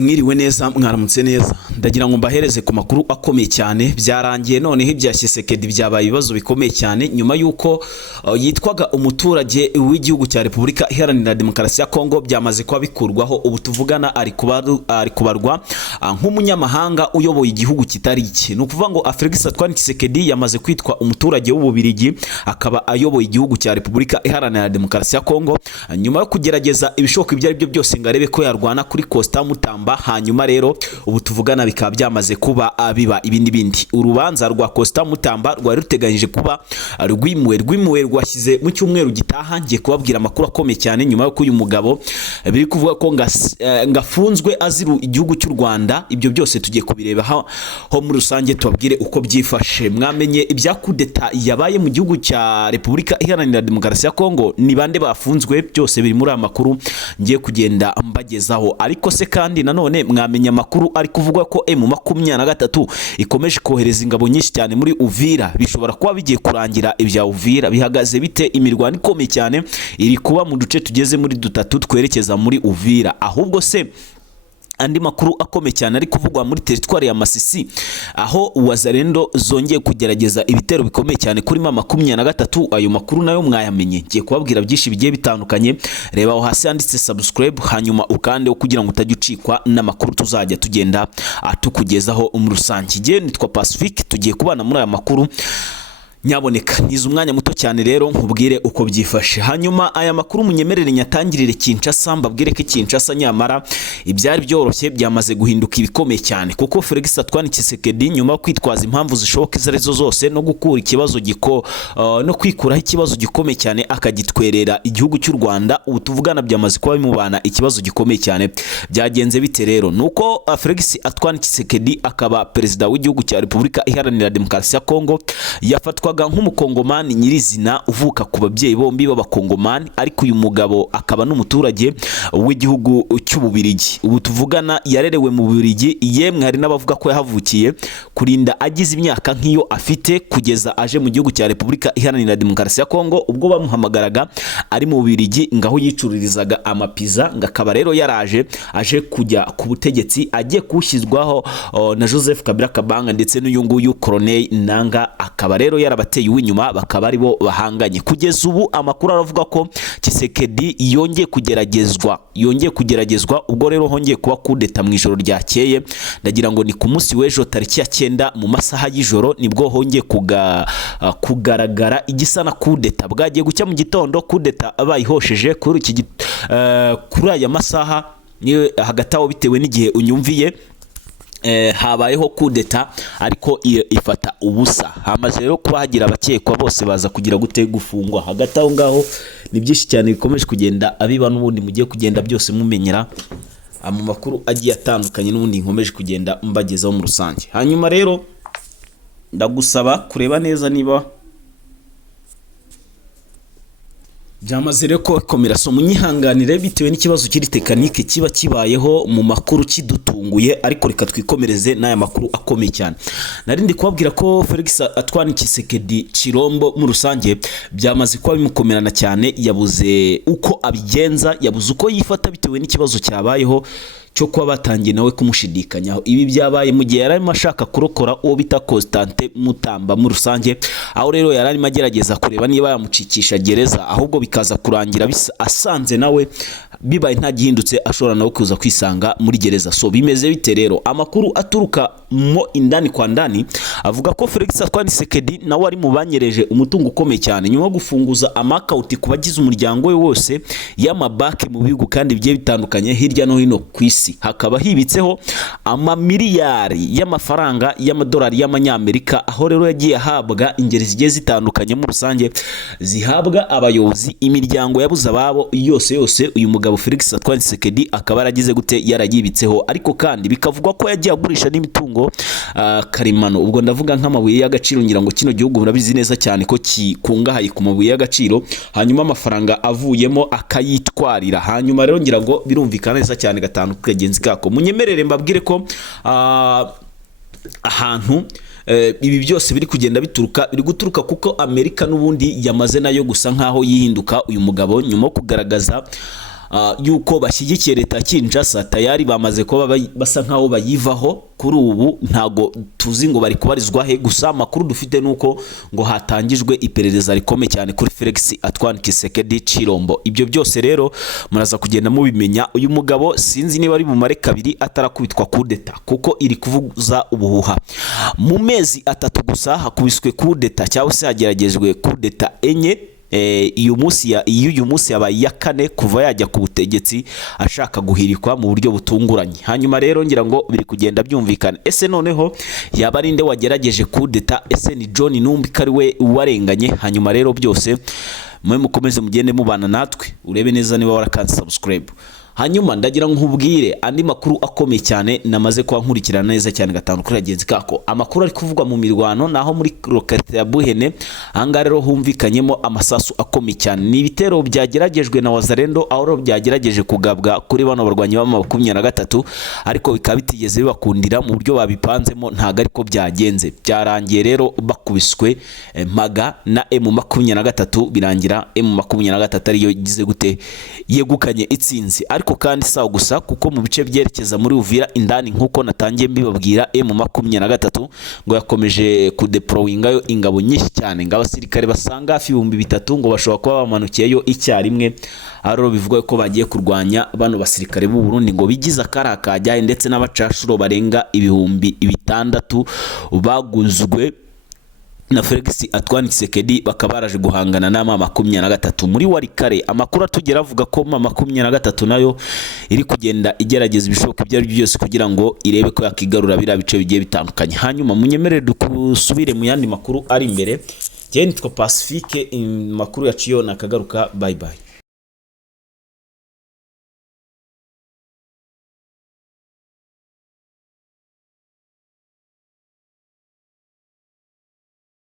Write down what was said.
Mwiriwe neza mwaramutse neza ndagira ngo mbahereze ku makuru akomeye cyane byarangiye noneho ibya Tshisekedi byabaye ibibazo bikomeye cyane nyuma yuko yitwaga umuturage w'igihugu cya Repubulika Iharanira Demokarasi ya Kongo byamaze kuba bikurwaho ubu tuvugana ari kubarwa nk'umunyamahanga uyoboye igihugu kitari iki no kuvuga ngo Felix Antoine Tshisekedi yamaze kwitwa umuturage w'ububirigi akaba ayoboye igihugu cya Repubulika Iharanira Demokarasi ya Kongo nyuma yo kugerageza ibishoboka ibyo ari byo byose ngarebe ko yarwana kuri Costa Mutamba hanyuma rero ubu tuvugana bikaba byamaze kuba biba ibindi urubanza rwa Costa Mutamba rwari ruteganyije kuba rwimuwe rwashyize mu cyumweru gitaha ngiye kubabwira amakuru akomeye cyane nyuma yo uyu mugabo biri kuvuga ko ngafunzwe aziru igihugu cy'u Rwanda ibyo byose tugiye kubireba ho muri rusange tubabwire uko byifashe mwamenye ibya kudeta yabaye mu gihugu cya Repubulika Iharanira Demokarasi ya Kongo ni bande bafunzwe byose biri muri amakuru ngiye kugenda mbagezaho ariko se kandi none mwamenya amakuru ari kuvuga ko M23 ikomeje kohereza ingabo nyinshi cyane muri Uvira bishobora kuba bigiye kurangira ibya Uvira bihagaze bite imirwano ikomeye cyane iri kuba mu duce tugeze muri dutatu twerekeza muri Uvira ahubwo se andi makuru akomeye cyane ari kuvugwa muri teritwari ya Masisi aho Wazalendo zongeye kugerageza ibitero bikomeye cyane kuri M23 ayo makuru nayo mwayamenye ngiye kubabwira byinshi bigiye bitandukanye reba aho hasi handitse subscribe hanyuma ukande kugira ngo utajya ucikwa n'amakuru tuzajya tugenda tukugezaho mu rusange ngiye nitwa Pacific tugiye kubana muri aya makuru nyaboneka niza umwanya muto cyane rero nkubwire uko byifashe hanyuma aya makuru munyemerere nyatangirire Kinshasa mbabwire ko Kinshasa nyamara ibyari byoroshye byamaze guhinduka ibikomeye cyane kuko Felix Antoine Tshisekedi nyuma yo kwitwaza impamvu zishoboka izarizo zose no gukura ikibazo no kwikuraho ikibazo gikomeye cyane akagitwerera igihugu cy'u Rwanda ubu tuvugana byamaze kuba bimubana ikibazo gikomeye cyane byagenze bite rero nuko Felix Antoine Tshisekedi akaba perezida w'igihugu cya Repubulika Iharanira Demokarasi ya Kongo yafatwa nk'umukongomani nyirizina uvuka ku babyeyi bombi b'abakongomani ariko uyu mugabo akaba n'umuturage w'igihugu cy'ububirigi ubu tuvugana yarerewe mu Bubirigi yemwe hari n'abavuga ko yahavukiye kurinda agize imyaka nk'iyo afite kugeza aje mu gihugu cya Repubulika Iharanira Demokarasi ya Kongo ubwo bamuhamagaraga ari mu Bubirigi ngaho yicururizaga amapiza ngakaba rero yaraje aje kujya ku butegetsi agiye kushyizwaho na Joseph Kabila Kabanga ndetse n'uyu nguyu Colonel Nanga akaba rero bateye uw'inyuma bakaba ari bo bahanganye kugeza ubu amakuru aravuga ko Tshisekedi yongeye kugeragezwa ubwo rero hongeye kuba kudeta mu ijoro ryakeye ndagira ngo ni ku munsi w'ejo tariki ya 9 mu masaha y'ijoro nibwo hongeye kugaragara igisa na kudeta bwagiye gucya mu gitondo kudeta abayihosheje kuri aya masaha hagati aho bitewe n'igihe unyumviye habayeho kudeta ariko ifata ubusa hamaze rero kuba hagira abakekwa bose baza kugira gute gufungwa hagati aho ngaho ni byinshi cyane bikomeje kugenda abiba n'ubundi mugiye kugenda byose mumenyera mu makuru agiye atandukanye n'ubundi nkomeje kugenda mbagezaho mu rusange hanyuma rero ndagusaba kureba neza niba byamaze rero ko komera so munyihanganire bitewe n'ikibazo kiri tekanike kiba kibayeho mu makuru kidutunguye ariko reka twikomereze n'aya makuru akomeye cyane narindi kubabwira ko Felix Antoine Tshisekedi Chirombo mu rusange byamaze kuba bimukomerana cyane yabuze uko abigenza yabuze uko yifata bitewe n'ikibazo cyabayeho cyo kuba batangiye nawe kumushidikanyaho ibi byabaye mu gihe yararimo ashaka kurokora uwo bita Constante Mutamba mu rusange aho rero yararimo agerageza kureba niba yamucikisha gereza ahubwo bikaza kurangira asanze nawe bibaye nta gihindutse ashobora nawe kuza kwisanga muri gereza so bimeze bite rero amakuru aturuka mo indani kwa ndani avuga ko Felix Antoine Tshisekedi nawe ari mu banyereje umutungo ukomeye cyane nyuma yo gufunguza amakauti kubagize umuryango we wose y'amabake mu bihugu kandi bigiye bitandukanye hirya no hino ku isi hakaba hibitseho amamiliyari y'amafaranga y'amadolari y'amanyamerika aho rero yagiye ahabwa ingeri zigiye zitandukanye mu rusange zihabwa abayobozi imiryango yabuze ababo yose uyu mugabo Felix Antoine Tshisekedi akaba yaragize gute yaragibitseho ariko kandi bikavugwa ko yagiye agurisha n'imitungo karimano ubwo ndavuga nk'amabuye y'agaciro ngira ngo kino gihugu murabizi neza cyane ko kikungahaye ku mabuye y'agaciro hanyuma amafaranga avuyemo akayitwarira hanyuma rero ngira ngo birumvikana neza cyane gatanu kagenzi kako munyemerere mbabwire ko ahantu ibi byose biri kugenda biri guturuka kuko Amerika n'ubundi yamaze nayo gusa nkaho yihinduka uyu mugabo nyuma yo kugaragaza yuko bashyigikiye leta Kinshasa tayari bamaze kuba basa nkaho bayivaho. Kuri ubu ntago tuzi ngo bari kubarizwa he, gusa amakuru dufite nuko ngo hatangijwe iperereza rikomeye cyane kuri Felix Antoine Tshisekedi Tshilombo. Ibyo byose rero muraza kugenda mubimenya. Uyu mugabo sinzi niba ari bumare kabiri atarakubitwa kudeta, kuko iri kuvuza ubuhuha. Mu mezi 3 gusa hakubiswe kudeta cyangwa se hageragejwe kudeta enye. Uyu munsi yabaye ya 4 kuva yajya ku butegetsi ashaka guhirikwa mu buryo butunguranye. Hanyuma rero ngira ngo biri kugenda byumvikana, ese noneho yaba ari nde wagerageje kudeta? Ese ni John Numbi kari we warenganye? Hanyuma rero byose mwe mukomeze mugende mubana natwe, urebe neza niba warakanze subscribe. Hanyuma ndagira nkubwire andi makuru akomeye cyane namaze kuba nkurikirana neza cyane gatanu kuri agenzi kako. Amakuru ari kuvugwa mu mirwano naho muri localité ya Buhene, anga rero humvikanyemo amasasu akomeye cyane. Ni ibitero byageragejwe na Wazalendo, aho byagerageje kugabwa kuri bano barwanyi ba 23, ariko bikaba bitigeze bibakundira mu buryo babipanzemo, ntago ariko byagenze. Byarangiye rero bakubiswe maga na M23, birangira M23 ariyo gize gute yegukanye itsinzi. Ariko kandi sawa gusa, kuko mu bice byerekeza muri Uvira indani nkuko natangiye mbibabwira, M23 ngo yakomeje kudeployingayo ingabo nyinshi cyane, ng'abasirikare basanga hafi 3,000 ngo bashobora kuba bamanukiyeyo icyarimwe. Aro bivuga ko bagiye kurwanya bano basirikare b'u Burundi ngo bigiza karakajyaye, ndetse n'abacashuro barenga 6,000 baguzwe na Felix Antoine Tshisekedi, bakaba baraje guhangana na M23 muri Warikare. Amakuru atugera avuga ko M23 nayo iri kugenda igerageza ibishoboka ibyo ari byose kugira ngo irebe ko yakigarura bira bice bigiye bitandukanye. Hanyuma munyemerere dusubire mu yandi makuru ari imbere. Je nitwa Pacifique, makuru yaciyo nakagaruka. Bye bye.